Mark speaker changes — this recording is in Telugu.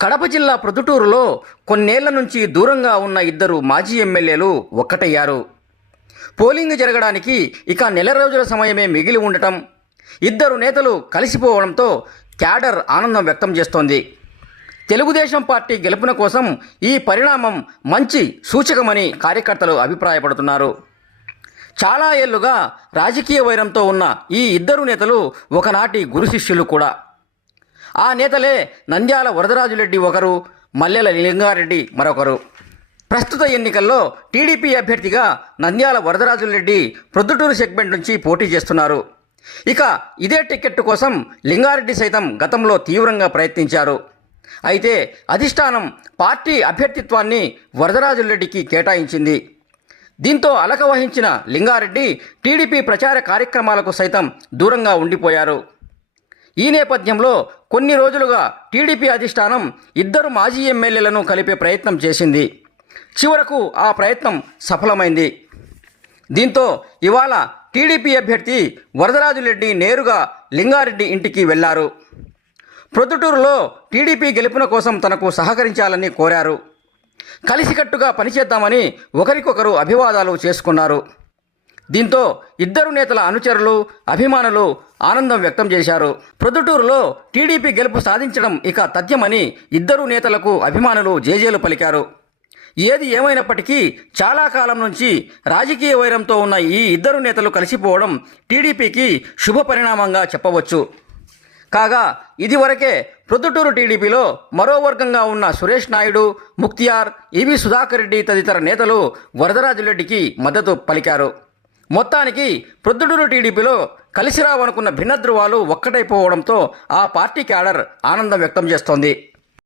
Speaker 1: కడప జిల్లా ప్రొద్దుటూరులో కొన్నేళ్ళ నుంచి దూరంగా ఉన్న ఇద్దరు మాజీ ఎమ్మెల్యేలు ఒక్కటయ్యారు. పోలింగ్ జరగడానికి ఇక నెల రోజుల సమయమే మిగిలి ఉండటం ఇద్దరు నేతలు కలిసిపోవడంతో క్యాడర్ ఆనందం వ్యక్తం చేస్తోంది. తెలుగుదేశం పార్టీ గెలుపున కోసం ఈ పరిణామం మంచి సూచకమని కార్యకర్తలు అభిప్రాయపడుతున్నారు. చాలా ఏళ్ళుగా రాజకీయ వైరంతో ఉన్న ఈ ఇద్దరు నేతలు ఒకనాటి గురు శిష్యులు కూడా. ఆ నేతలే నంద్యాల వరదరాజులెడ్డి ఒకరు మల్లెల లింగారెడ్డి మరొకరు. ప్రస్తుత ఎన్నికల్లో టీడీపీ అభ్యర్థిగా నంద్యాల వరదరాజులరెడ్డి ప్రొద్దుటూరు సెగ్మెంట్ నుంచి పోటీ చేస్తున్నారు. ఇక ఇదే టికెట్ కోసం లింగారెడ్డి సైతం గతంలో తీవ్రంగా ప్రయత్నించారు. అయితే అధిష్టానం పార్టీ అభ్యర్థిత్వాన్ని వరదరాజులరెడ్డికి కేటాయించింది. దీంతో అలక వహించిన లింగారెడ్డి టీడీపీ ప్రచార కార్యక్రమాలకు సైతం దూరంగా ఉండిపోయారు. ఈ నేపథ్యంలో కొన్ని రోజులుగా టీడీపీ అధిష్టానం ఇద్దరు మాజీ ఎమ్మెల్యేలను కలిపే ప్రయత్నం చేసింది. చివరకు ఆ ప్రయత్నం సఫలమైంది. దీంతో ఇవాళ టీడీపీ అభ్యర్థి వరదరాజులెడ్డి నేరుగా లింగారెడ్డి ఇంటికి వెళ్ళారు. ప్రొద్దుటూరులో టీడీపీ గెలుపున కోసం తనకు సహకరించాలని కోరారు. కలిసికట్టుగా పనిచేద్దామని ఒకరికొకరు అభివాదాలు చేసుకున్నారు. దీంతో ఇద్దరు నేతల అనుచరులు అభిమానులు ఆనందం వ్యక్తం చేశారు. ప్రొద్దుటూరులో టీడీపీ గెలుపు సాధించడం ఇక తథ్యమని ఇద్దరు నేతలకు అభిమానులు జేజేలు పలికారు. ఏది ఏమైనప్పటికీ చాలా కాలం నుంచి రాజకీయ వైరంతో ఉన్న ఈ ఇద్దరు నేతలు కలిసిపోవడం టీడీపీకి శుభ పరిణామంగా చెప్పవచ్చు. కాగా ఇదివరకే ప్రొద్దుటూరు టీడీపీలో మరో వర్గంగా ఉన్న సురేష్ నాయుడు ముక్తియార్ ఈవి సుధాకర్ రెడ్డి తదితర నేతలు వరదరాజులరెడ్డికి మద్దతు పలికారు. మొత్తానికి ప్రొద్దుటూరు టీడీపీలో కలిసి రావనుకున్న భిన్నధృవాలు ఒక్కటైపోవడంతో ఆ పార్టీ క్యాడర్ ఆనందం వ్యక్తం చేస్తోంది.